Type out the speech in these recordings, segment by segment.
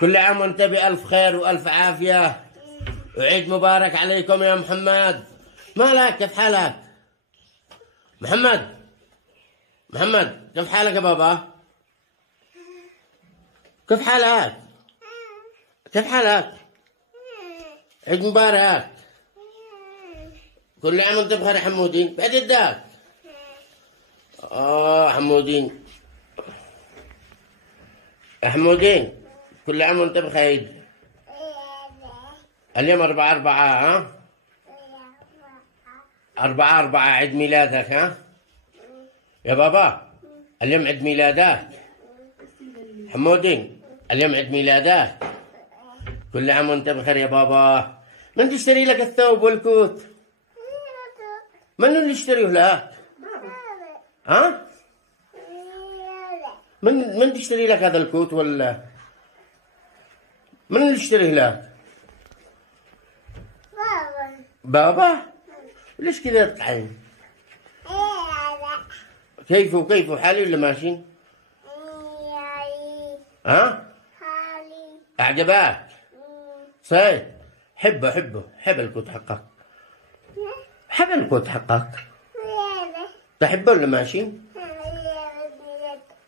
كل عام وانت بألف خير وألف عافية، وعيد مبارك عليكم يا محمد. مالك؟ كيف حالك؟ محمد كيف حالك يا بابا؟ كيف حالك؟ عيد مبارك. كل عام وانت بخير يا حمودين. بعد يدك. حمودين يا حمودين، كل عام وانت بخير. اليوم 4/4 ها؟ 4/4 عيد ميلادك ها؟ يا بابا اليوم عيد ميلادك. حمودين اليوم عيد ميلادك. كل عام وانت بخير يا بابا. من تشتري لك الثوب والكوت؟ من اللي يشتريه لك؟ ها؟ من تشتري لك هذا الكوت ولا؟ من اللي يشتريه لك؟ بابا؟ ليش كذا تطحين؟ كيفه حالي ولا ماشي؟ ها؟ أعجبك؟ صحيح؟ حبه حب الكوت حقك. تحبه ولا ماشي؟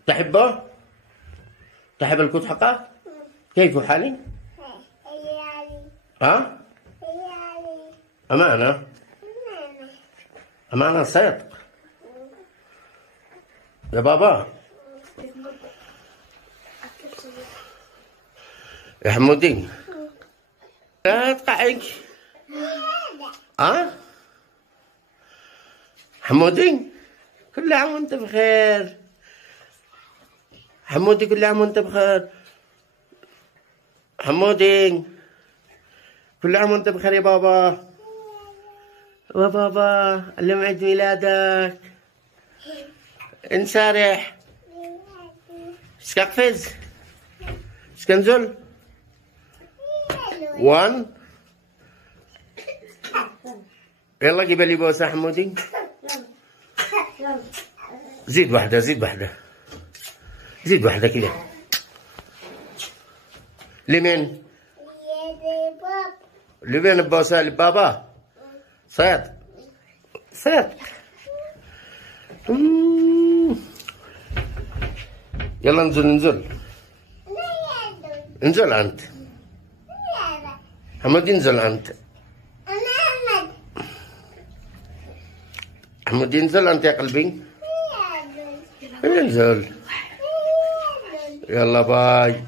تحبه؟ تحب الكوت حقك؟ كيفه حالي؟ ها؟ أمانة صدق يا بابا. يا حمودين لا تقعد. حمودين كل عام وانت بخير. حمودي كل عام وانت بخير. حمودين كل عام وانت بخير يا بابا. اليوم عيد ميلادك. انسارح سكقفز سكنزل 1. يلا جيب لي بوسة حمودي. زيد واحدة كذا. لمين البوسة لبابا؟ صيد يلا انزل انت حمودي. انزل انت حمودي. انزل انت يا قلبي. انزل. يلا باي.